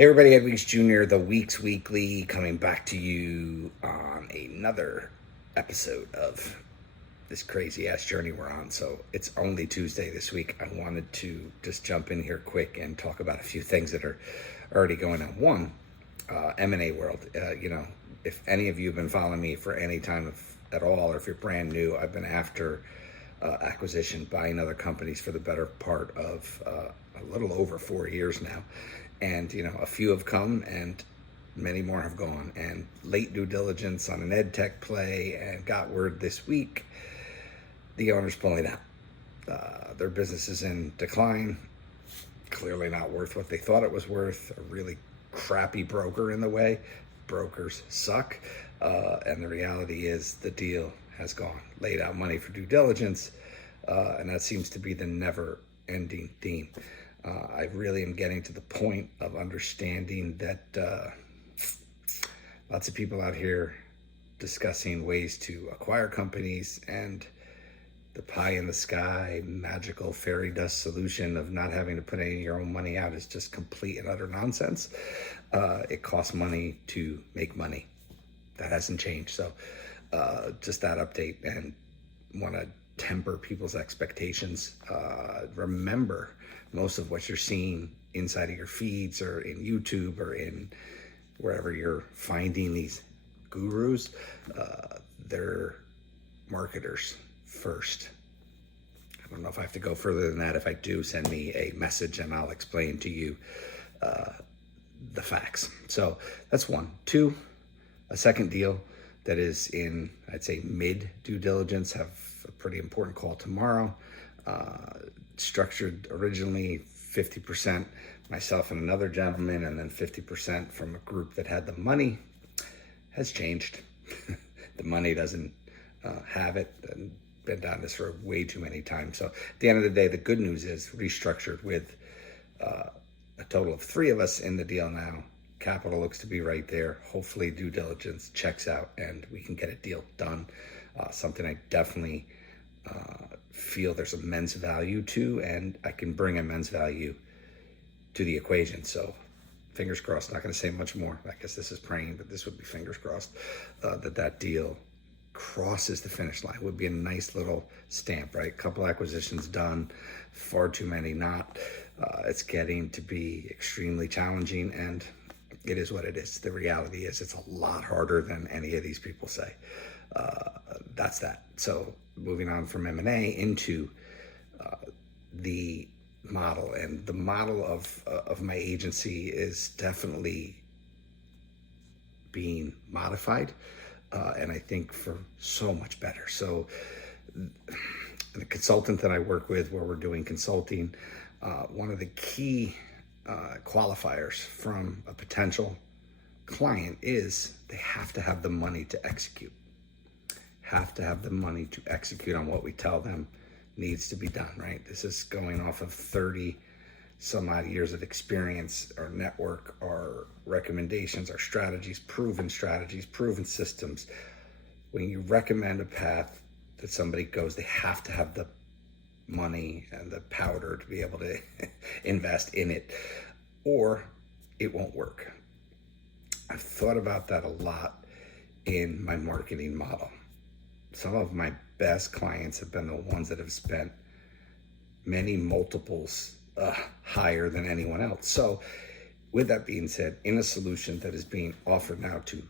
Hey everybody, Ed Weeks Jr., the Weeks Weekly, coming back to you on another episode of this crazy ass journey we're on. So it's only Tuesday this week. I wanted to just jump in here quick and talk about a few things that are already going on. One, M&A world. If any of you have been following me for any time at all, or if you're brand new, I've been after acquisition, buying other companies for the better part of a little over 4 years now. And, a few have come and many more have gone. And late due diligence on an ed tech play, and got word this week, the owner's pulling out. Their business is in decline, clearly not worth what they thought it was worth, a really crappy broker in the way. Brokers suck. And the reality is the deal has gone. Laid out money for due diligence, and that seems to be the never-ending theme. I really am getting to the point of understanding that lots of people out here discussing ways to acquire companies, and the pie in the sky, magical fairy dust solution of not having to put any of your own money out is just complete and utter nonsense. It costs money to make money. That hasn't changed. So just that update, and want to temper people's expectations. Remember, most of what you're seeing inside of your feeds or in YouTube or in wherever you're finding these gurus, they're marketers first. I don't know if I have to go further than that. If I do, send me a message and I'll explain to you the facts. So that's one. Two, a second deal that is in, I'd say, mid due diligence, have a pretty important call tomorrow. Structured originally 50% myself and another gentleman, and then 50% from a group that had the money. Has changed. The money doesn't have it, and been down this road way too many times. So at the end of the day, the good news is restructured with a total of 3 of us in the deal now. Capital looks to be right there. Hopefully due diligence checks out and we can get a deal done. Something I definitely feel there's immense value to, and I can bring immense value to the equation. So fingers crossed. Not going to say much more. I guess this is praying, but this would be fingers crossed that deal crosses the finish line. Would be a nice little stamp, right? Couple acquisitions done, far too many not. It's getting to be extremely challenging, and it is what it is. The reality is it's a lot harder than any of these people say. That's that. So moving on from M&A into the model, and the model of my agency is definitely being modified, and I think for so much better. So the consultant that I work with, where we're doing consulting, one of the key qualifiers from a potential client is they have to have the money to execute. Have to have the money to execute on what we tell them needs to be done, right? This is going off of 30 some odd years of experience, our network, our recommendations, our strategies, proven systems. When you recommend a path that somebody goes, they have to have the money and the powder to be able to invest in it, or it won't work. I've thought about that a lot in my marketing model. Some of my best clients have been the ones that have spent many multiples higher than anyone else. So with that being said, in a solution that is being offered now to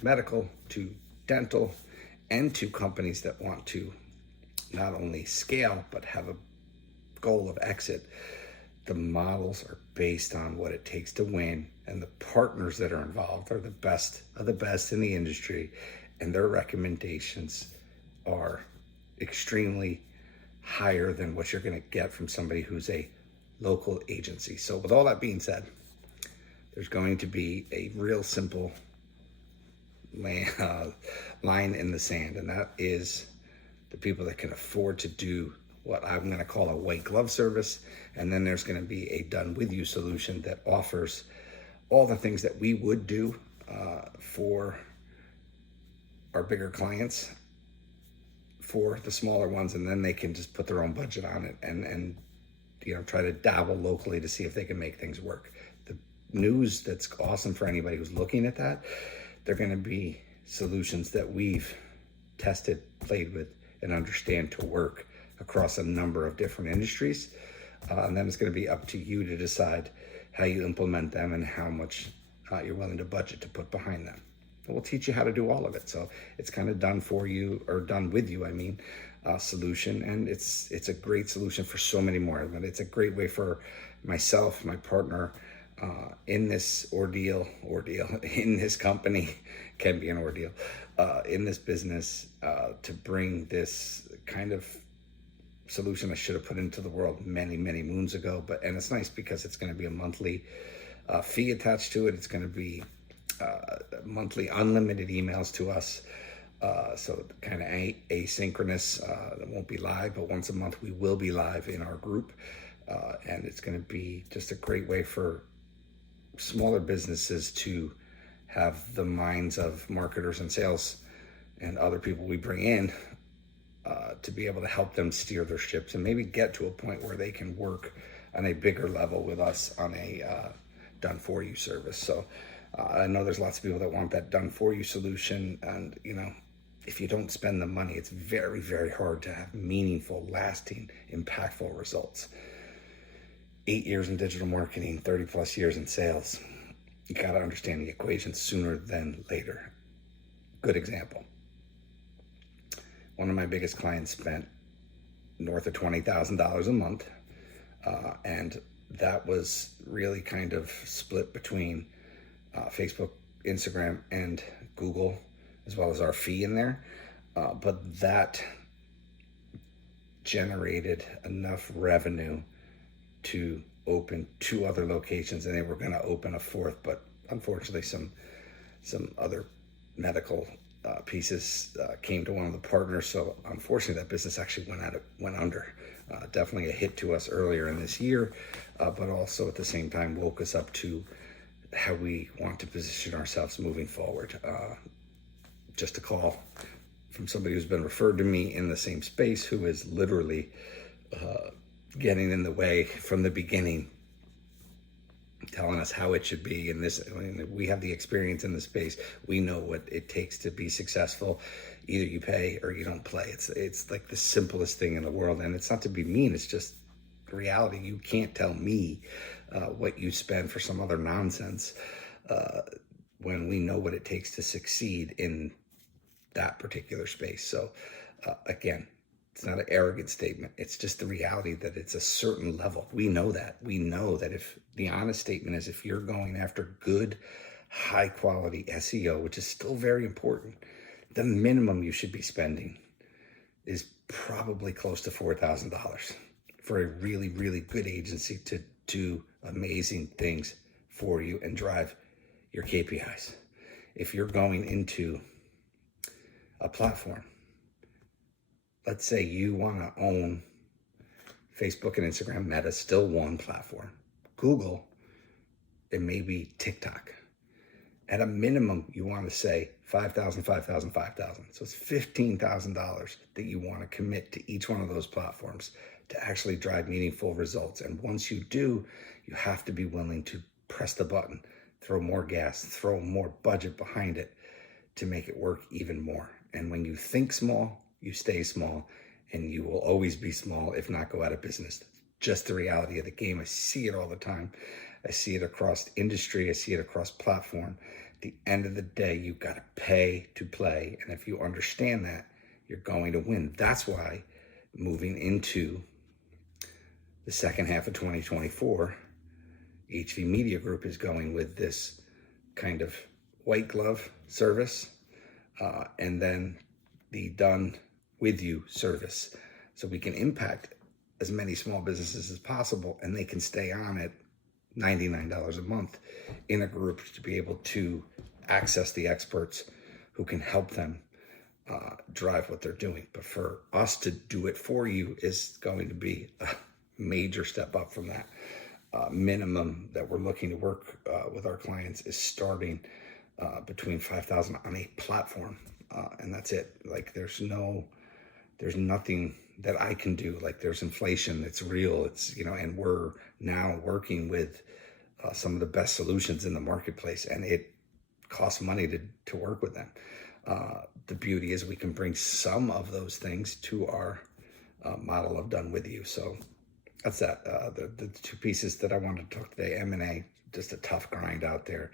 medical, to dental, and to companies that want to not only scale, but have a goal of exit, the models are based on what it takes to win, and the partners that are involved are the best of the best in the industry, and their recommendations are extremely higher than what you're going to get from somebody who's a local agency. So with all that being said, there's going to be a real simple line in the sand, and that is the people that can afford to do what I'm going to call a white glove service, and then there's going to be a done with you solution that offers all the things that we would do for our bigger clients, for the smaller ones, and then they can just put their own budget on it and try to dabble locally to see if they can make things work. The news that's awesome for anybody who's looking at that. They're going to be solutions that we've tested, played with, and understand to work across a number of different industries. And then it's going to be up to you to decide how you implement them and how much you're willing to budget to put behind them. And we'll teach you how to do all of it. So it's kind of done for you, or done with you, solution. And it's a great solution for so many more. But it's a great way for myself, my partner, in this ordeal, in this company, can be an ordeal, in this business, to bring this kind of solution I should have put into the world many moons ago. And it's nice because it's going to be a monthly fee attached to it. It's going to be monthly unlimited emails to us, so kind of asynchronous. It won't be live, but once a month we will be live in our group, and it's going to be just a great way for smaller businesses to have the minds of marketers and sales and other people we bring in, to be able to help them steer their ships and maybe get to a point where they can work on a bigger level with us on a done for you service. So I know there's lots of people that want that done for you solution, and if you don't spend the money, it's very hard to have meaningful, lasting, impactful results. 8 years in digital marketing, 30 plus years in sales. You got to understand the equation sooner than later. Good example. One of my biggest clients spent north of $20,000 a month, and that was really kind of split between Facebook, Instagram, and Google, as well as our fee in there. But that generated enough revenue to open 2 other locations, and they were going to open a 4th, but unfortunately some other medical pieces came to one of the partners. So unfortunately that business actually went under. Definitely a hit to us earlier in this year, but also at the same time woke us up to how we want to position ourselves moving forward. Just a call from somebody who's been referred to me in the same space, who is literally getting in the way from the beginning, telling us how it should be. And we have the experience in the space. We know what it takes to be successful. Either you pay or you don't play. It's like the simplest thing in the world. And it's not to be mean, it's just reality. You can't tell me what you spend for some other nonsense, when we know what it takes to succeed in that particular space. So again, it's not an arrogant statement. It's just the reality that it's a certain level. We know that. We know that if the honest statement is, if you're going after good, high quality SEO, which is still very important, the minimum you should be spending is probably close to $4,000 for a really good agency to do amazing things for you and drive your KPIs. If you're going into a platform, let's say you want to own Facebook and Instagram, Meta, still one platform. Google, it may be TikTok. At a minimum, you want to say $5,000, $5,000, $5,000. So it's $15,000 that you want to commit to each one of those platforms to actually drive meaningful results. And once you do, you have to be willing to press the button, throw more gas, throw more budget behind it to make it work even more. And when you think small, you stay small, and you will always be small, if not go out of business. Just the reality of the game. I see it all the time. I see it across industry. I see it across platform. At the end of the day, you've got to pay to play. And if you understand that, you're going to win. That's why moving into the second half of 2024, HV Media Group is going with this kind of white glove service, and then the done with you service, so we can impact as many small businesses as possible, and they can stay on at $99 a month in a group to be able to access the experts who can help them drive what they're doing. But for us to do it for you is going to be a major step up from that. Minimum that we're looking to work with our clients is starting between $5,000 on a platform, and that's it. Like there's nothing that I can do. Like there's inflation, it's real, and we're now working with some of the best solutions in the marketplace, and it costs money to work with them. The beauty is we can bring some of those things to our model of Done With You. So that's that. The two pieces that I wanted to talk today: M&A, just a tough grind out there.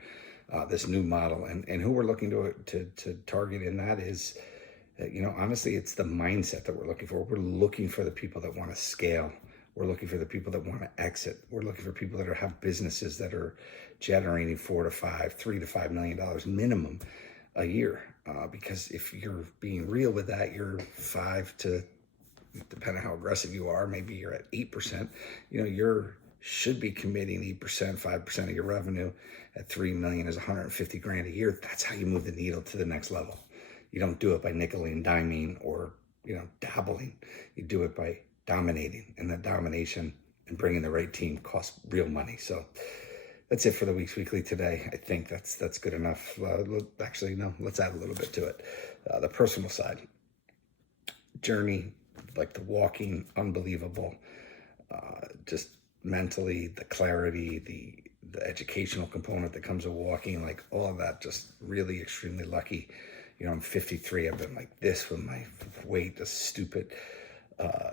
This new model, and who we're looking to target in that is, honestly, it's the mindset that we're looking for. We're looking for the people that want to scale. We're looking for the people that want to exit. We're looking for people that have businesses that are generating $3 to $5 million minimum a year. Because if you're being real with that, you're 5 to, depending on how aggressive you are, maybe you're at 8%. You're should be committing 8%, 5% of your revenue at 3 million is 150 grand a year. That's how you move the needle to the next level. You don't do it by nickeling and diming or, dabbling. You do it by dominating, and that domination and bringing the right team costs real money. So that's it for the Weeks Weekly today. I think that's good enough. Actually, no, let's add a little bit to it. The personal side. Journey, like the walking, unbelievable. Just mentally, the clarity, the educational component that comes with walking, like all of that, just really extremely lucky. I'm 53. I've been like this with my weight, just stupid.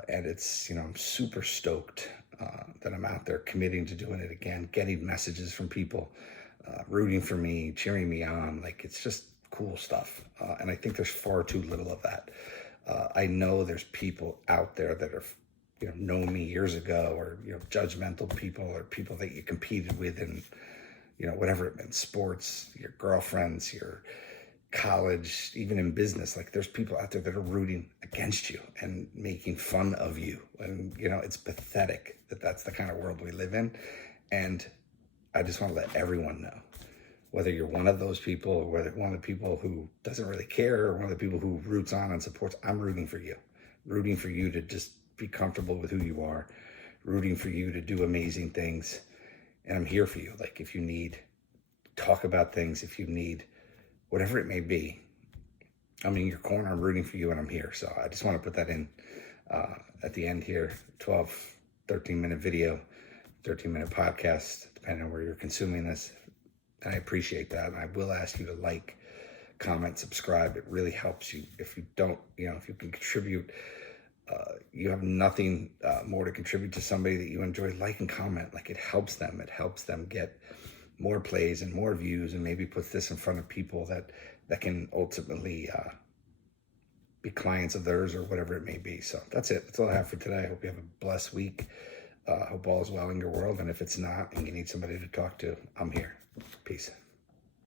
And it's, I'm super stoked that I'm out there committing to doing it again, getting messages from people, rooting for me, cheering me on. Like, it's just cool stuff. And I think there's far too little of that. I know there's people out there that are, known me years ago, or, judgmental people, or people that you competed with in, whatever it meant, sports, your girlfriends, your college, even in business. Like, there's people out there that are rooting against you and making fun of you. And, it's pathetic that that's the kind of world we live in. And I just want to let everyone know, whether you're one of those people or whether one of the people who doesn't really care or one of the people who roots on and supports, I'm rooting for you to just be comfortable with who you are, rooting for you to do amazing things. And I'm here for you. Like, if you need talk about things, if you need whatever it may be, I'm in your corner, I'm rooting for you, and I'm here. So I just want to put that in at the end here. 13-minute video, 13-minute podcast, depending on where you're consuming this. And I appreciate that. And I will ask you to like, comment, subscribe. It really helps you. If you don't, if you can contribute, you have nothing more to contribute to somebody that you enjoy, like and comment. Like, it helps them. It helps them get more plays and more views, and maybe puts this in front of people that can ultimately be clients of theirs or whatever it may be. So that's it. That's all I have for today. I hope you have a blessed week. Hope all is well in your world. And if it's not and you need somebody to talk to, I'm here. Peace.